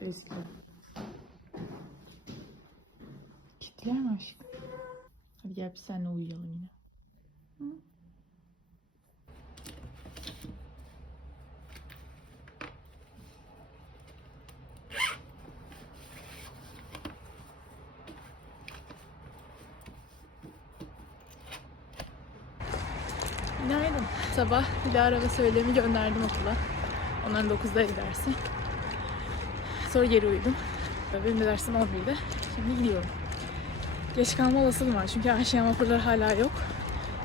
Eski. Kitler mi aşkım? Hadi gel biz seninle uyuyalım yine. Hı? Günaydın. Sabah Dilara ve Söylem'i gönderdim okula. Onların 9'daydı dersi. Sonra geri uyudum. Benim de dersim 11'de. Şimdi gidiyorum. Geç kalma olasılığım var çünkü Ayşe'nin vapurları hala yok.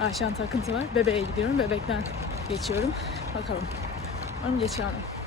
Ayşe'nin takıntı var. Bebeğe gidiyorum. Bebekten geçiyorum. Bakalım. Umarım geç kalmam.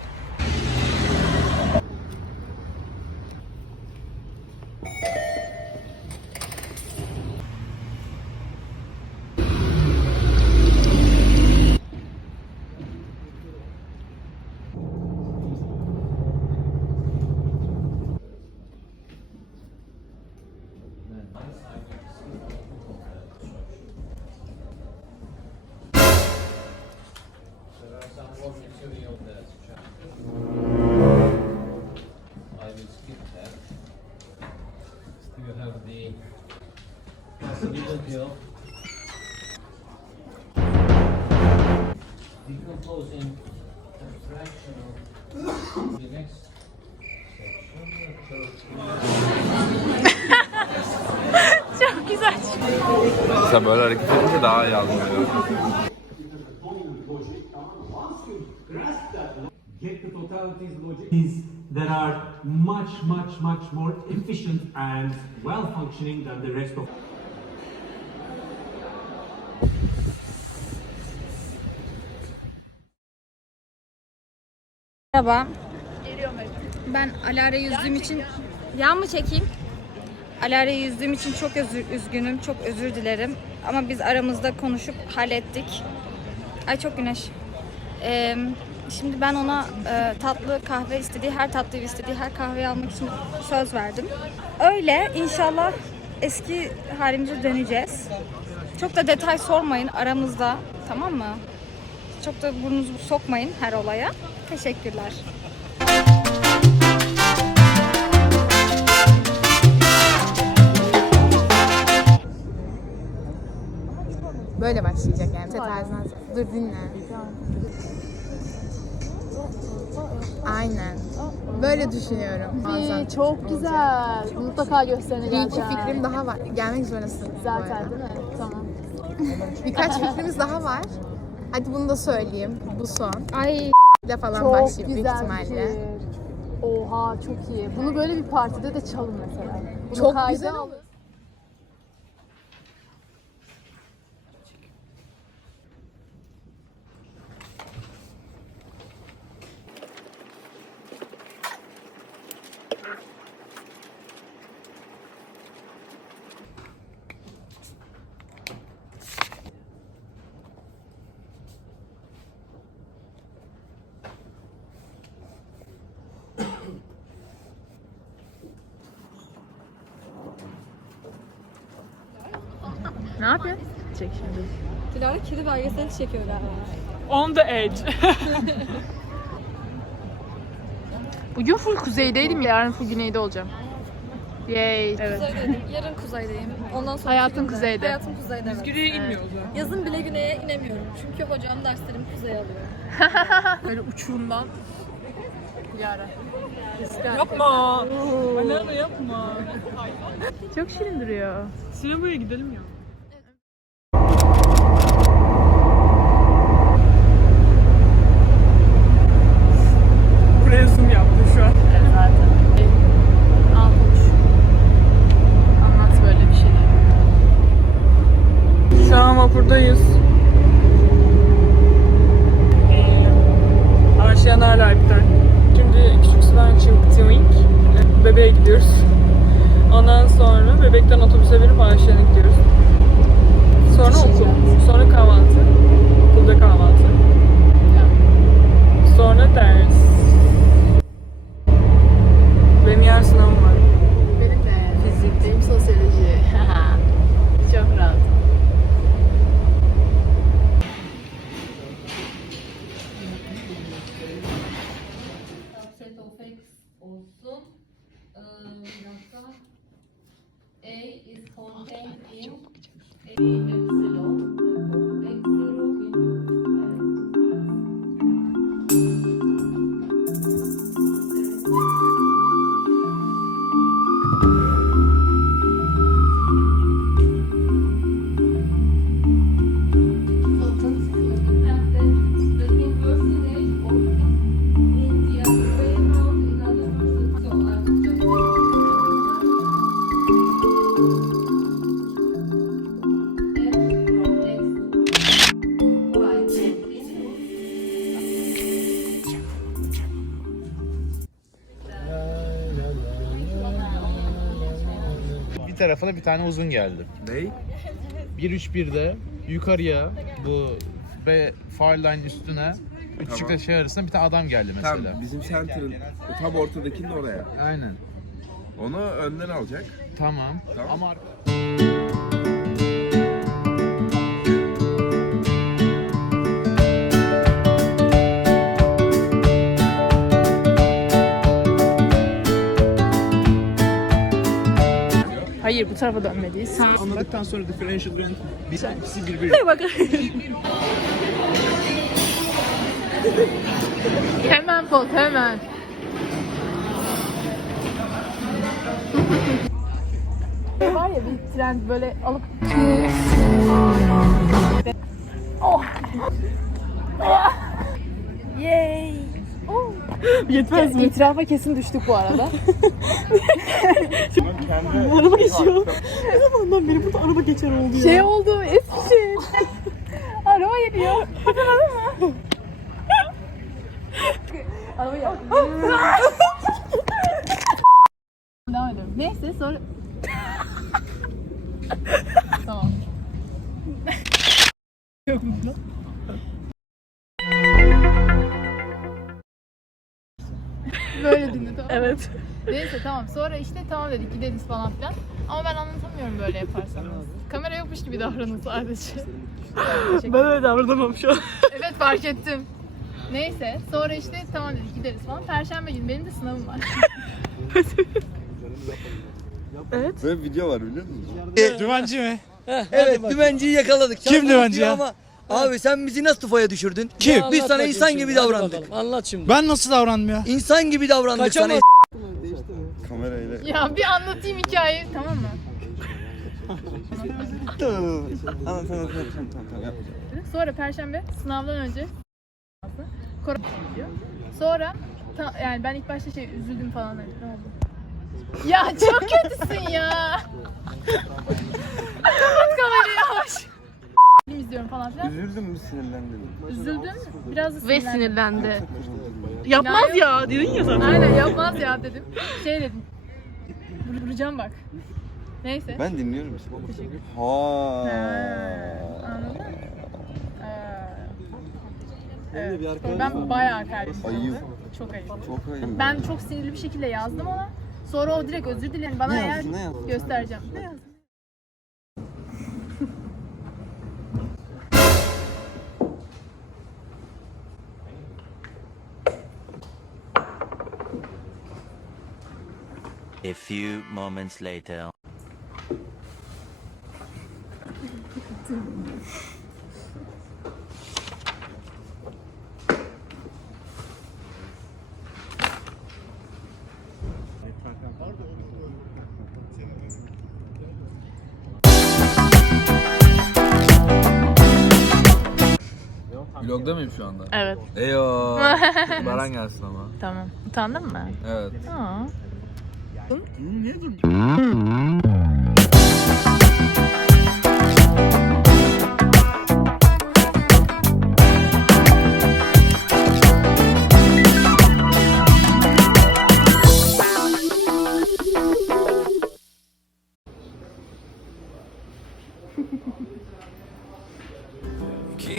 Sen böyle hareket edince daha iyi anlıyor. get the totalities logic is that are much, much, much more efficient and well functioning than the rest of Merhaba. Ben Alara yüzdüğüm için yan mı çekeyim? Alara yüzdüğüm için çok özür, üzgünüm, çok özür dilerim. Ama biz aramızda konuşup hallettik. Ay çok güneş. Ee, şimdi ben ona e, tatlı kahve istediği, her tatlıyı istediği her kahveyi almak için söz verdim. Öyle inşallah eski halimize döneceğiz. Çok da detay sormayın aramızda, tamam mı? Çok da burnunuzu sokmayın her olaya. Teşekkürler. Böyle başlayacak yani. Teterzden. Dur dinle. Aynen. Böyle düşünüyorum bazen. Çok güzel. Mutlaka gösterine Bir iki geleceğim. fikrim daha var. Gelmek zorundasın. bu arada. Zaten değil mi? Tamam. Birkaç fikrimiz daha var. Hadi bunu da söyleyeyim. Bu son. Ay ile falan Çok başlayıp büyük güzel ihtimalle. fikir. Oha çok iyi. Bunu böyle bir partide de çalın mesela. Bunu Çok kayda güzel alın. Ne yapıyorsun? Çek şimdi. Dilara kedi belgeseli çekiyor galiba. On the edge. Bugün full kuzeydeydim. Yarın full güneyde olacağım. Yay. Evet. Kuzeydeydim. Yarın kuzeydeyim. Ondan sonra Hayatın kuzeyde. Hayatım kuzeyde evet. Güneye inmiyoruz. Yazın bile güneye inemiyorum. Çünkü hocam derslerimi kuzeye alıyor. Böyle uçurumdan. Yara. Yapma. Anne yapma. Çok şirin duruyor. Sinemaya gidelim ya. Buraya zoom yaptım şu an. Evet zaten. Al konuş. Anlat böyle bir şeyler. Şu an vapurdayız. Aşiyan Arlip'ten. Şimdi Küçük Sudan Twink. Bebeğe gidiyoruz. Ondan sonra bebekten otobüse binip Aşiyan'a gidiyoruz. Sonra okul. Sonra kahvaltı. Okulda kahvaltı. Sonra ders. Benim yarın sınavım var. Benim de. Fizik. Benim sosyoloji. Çok rahat. Bir tarafına bir tane uzun geldi. Ney? 1-3-1'de yukarıya bu ve far line üstüne Tamam. şey arasında bir tane adam geldi mesela. Tam bizim center'ın tam ortadakinin oraya. Aynen. Onu önden alacak. Tamam. Tamam. Ama Hayır bu tarafa dönmeliyiz. anladıktan sonra differential yön bir ikisi birbiri. Bak. hemen poz hemen. Var ya bir trend böyle alıp Oh. Yay. Yetmez mi? İtirafa kesin düştük bu arada. araba geçiyor. Ne zamandan beri burada araba geçer oldu ya? Şey oldu Eskişehir. araba geliyor. Hatırladın mı? araba geldi. Evet. Neyse tamam. Sonra işte tamam dedik gideriz falan filan. Ama ben anlatamıyorum böyle yaparsanız. Kamera yokmuş gibi davranın sadece. ben öyle davranamam şu an. evet fark ettim. Neyse sonra işte tamam dedik gideriz falan. Perşembe günü benim de sınavım var. Böyle video var biliyor musun? Dümenci mi? Evet dümenciyi yakaladık. Kim Sen dümenci ya? Ama abi sen bizi nasıl tufaya düşürdün? Kim? Biz sana insan gibi davrandık. Anlat şimdi. Ben nasıl davrandım ya? İnsan gibi davrandık sana. Kamerayla. ya bir anlatayım hikayeyi tamam mı? Tamam tamam tamam tamam tamam yapma. Sonra perşembe sınavdan önce gidiyor. Sonra ta- yani ben ilk başta şey üzüldüm falan hani ne oldu? Ya çok kötüsün ya. Falan filan. Üzüldün mü sinirlendin? Üzüldüm. Biraz da Ve sinirlendim. sinirlendi. Yapmaz ya dedin ya sen. Aynen yapmaz ya dedim. Şey dedim. Vur- Vuracağım bak. Neyse. Ben dinliyorum seni. Teşekkür Ha. Anladın mı? Ee, Evet. Ben bayağı kalbim. Ayıp. Çok ayıp. Çok ayıp. Ben çok sinirli bir şekilde yazdım ona. Sonra o direkt özür dilerim. Bana Ne eğer yazdın, ne yazdın? göstereceğim. Ne yazdın? A few moments later. Vlogda mıyım şu anda? Evet. Eyo. Baran gelsin ama. Tamam. Utandın mı? Evet. Aa. Keep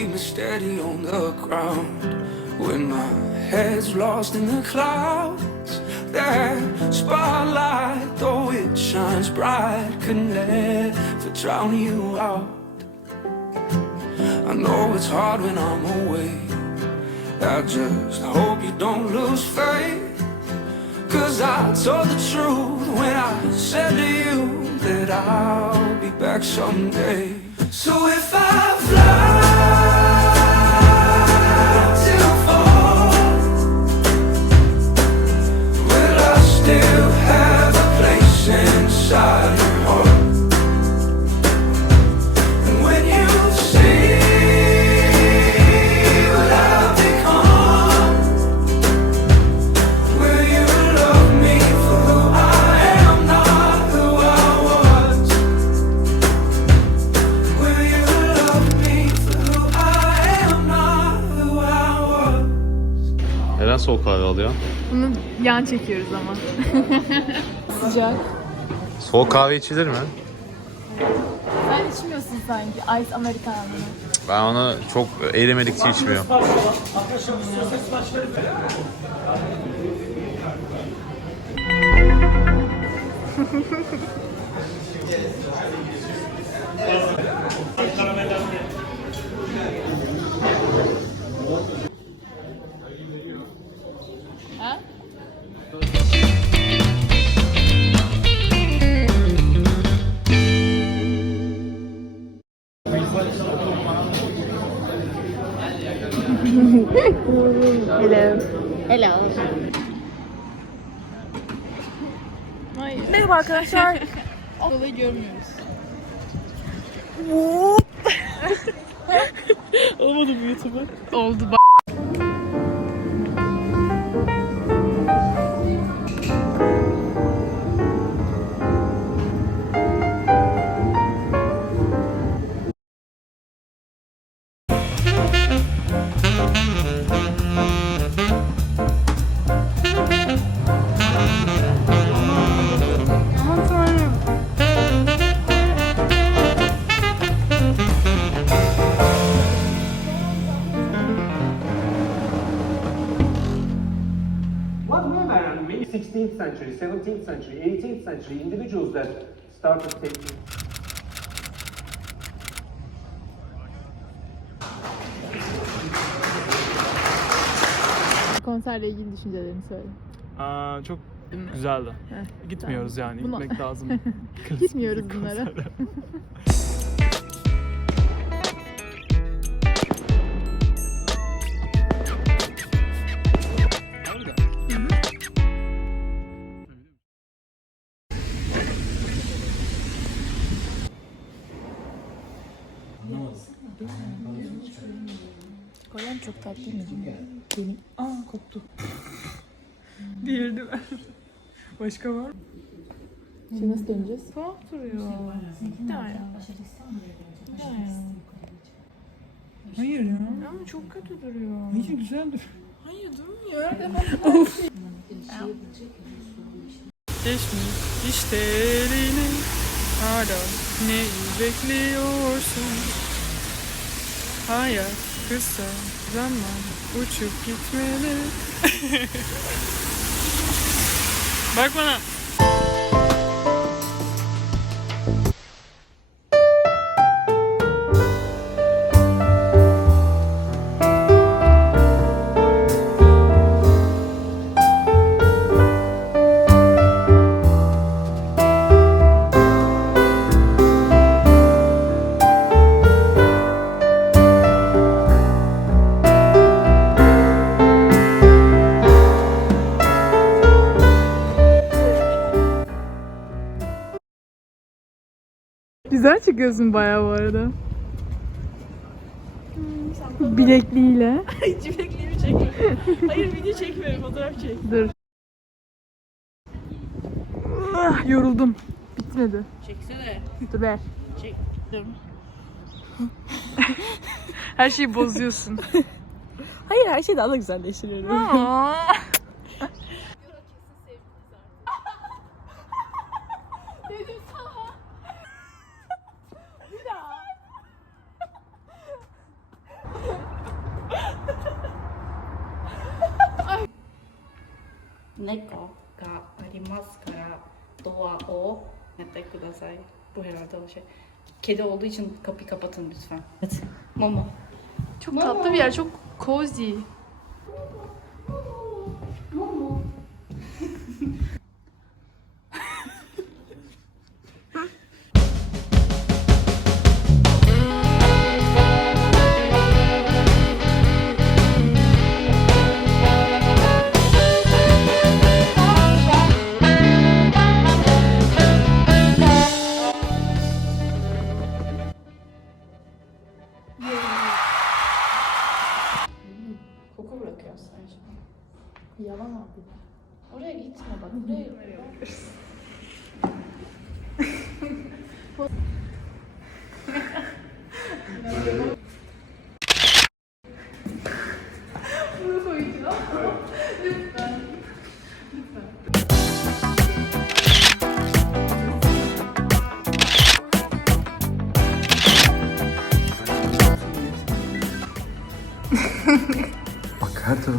me steady on the ground when my head's lost in the clouds. That it shines bright, could never drown you out. I know it's hard when I'm away. I just hope you don't lose faith. Cause I told the truth when I said to you that I'll be back someday. So if I fly soğuk kahve alıyor? Bunu yan çekiyoruz ama. Sıcak. Soğuk kahve içilir mi? Sen içmiyorsun sanki Ice Americano'nu. Ben onu çok erimedikçe içmiyorum. Ha? Merhaba arkadaşlar. Olayı görmüyoruz. Olmadı bu YouTuber. Oldu bak. 18th century individuals that started taking Konserle ilgili düşüncelerini söyle. Aa, çok güzeldi. Heh, Gitmiyoruz yani. Buna- Gitmek lazım. Gitmiyoruz bunlara. çok tatlı değil mi? Benim. Aa koptu. Değildi mi? Başka var mı? Şimdi nasıl döneceğiz? Tuhaf duruyor. Bir daha ya. Hayır ya. Ama çok kötü duruyor. Hayır güzeldir. Hayır durmuyor. Geçmiş işte elini hala neyi bekliyorsun? Hayat kısa zaman uçup gitmeli. Bak bana. Çıkıyorsun bayağı bu arada. Bilekliğiyle. Hiç bilekliğimi çekme. Hayır video çekmiyorum fotoğraf çek. Dur. Ah, yoruldum. Bitmedi. Çeksene. Dur ver. Çektim. Her şeyi bozuyorsun. Hayır her şeyi daha da güzelleştiriyorum. Aa. Kedi olduğu için kapıyı kapatın lütfen. Evet. Momo. Çok tatlı bir yer. Çok cozy.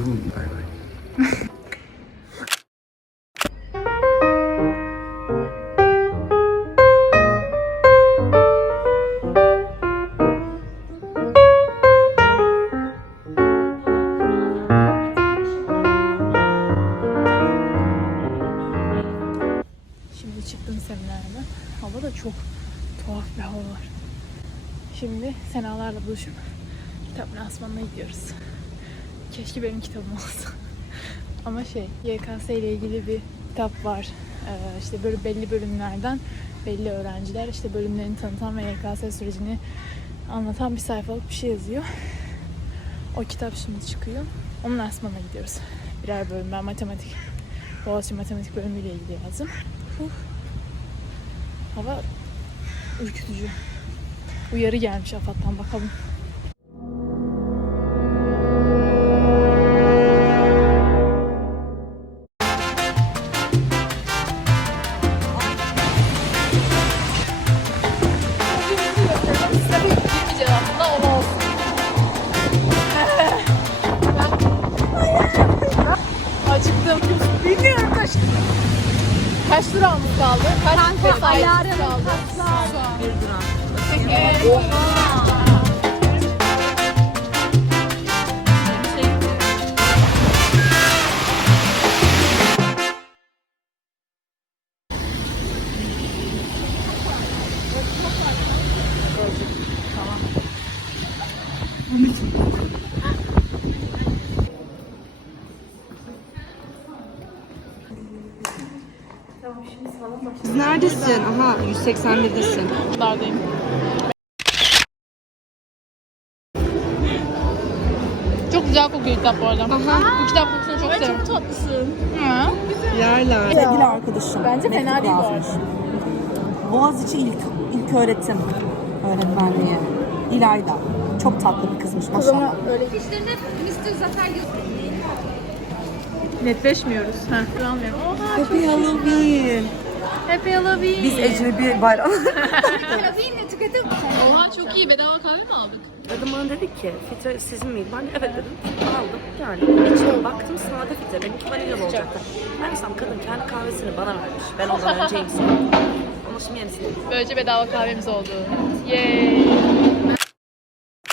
Bay bay. Şimdi çıktım seminerden. Hava da çok tuhaf bir hava. Şimdi Senalarla buluşup kitap lansmanına gidiyoruz. Keşke benim kitabım olsa. Ama şey, YKS ile ilgili bir kitap var. Ee, işte böyle belli bölümlerden belli öğrenciler işte bölümlerini tanıtan ve YKS sürecini anlatan bir sayfalık bir şey yazıyor. O kitap şimdi çıkıyor. Onun lansmanına gidiyoruz. Birer bölüm. Ben matematik, Boğaziçi matematik bölümüyle ilgili yazdım. Uf. Hava ürkütücü. Uyarı gelmiş AFAD'dan bakalım. Neredesin? Aha 181'desin. Dardayım. Çok güzel kokuyor kitap bu arada. Aha. Bu kitap kokusunu çok seviyorum. Çok tatlısın. Hı. Yerler. Sevgili arkadaşım. Bence fena mektup değil bu yazmış. Boğaziçi ilk, ilk öğretim öğretmenliği. İlayda. Çok tatlı bir kızmış maşallah. İşlerinde Mr. Zafer Netleşmiyoruz. Heh, kullanmıyorum. Oha. Happy Halloween. Happy Halloween. Biz ecnebi bayram. Halloween'le tüketim. Oha çok iyi. Bedava kahve mi aldık? Kadın bana dedi ki filtre sizin miydi? Ben de evet dedim. Aldım. Yani içine baktım sade filtre. Benimki vanilyalı olacaktı. Meğersem kadın kendi kahvesini bana vermiş. Ben ondan önceyim sandım. Ama şimdi yenisini. Böylece bedava kahvemiz oldu.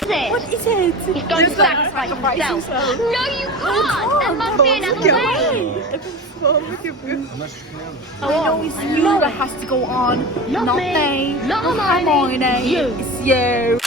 Yay. What is it? Don't sacrifice yourself. No, you can't. And must be another way. I know it's you that has to go on. Not, me. Not Come on, eh? You. It's you.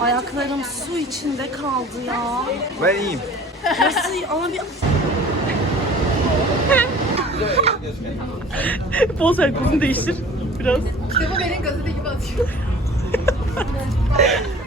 Ayaklarım su içinde kaldı ya. Ben iyiyim. Nasıl ama bir Poz hareketini değiştir biraz. İşte bu benim gazete gibi atıyor.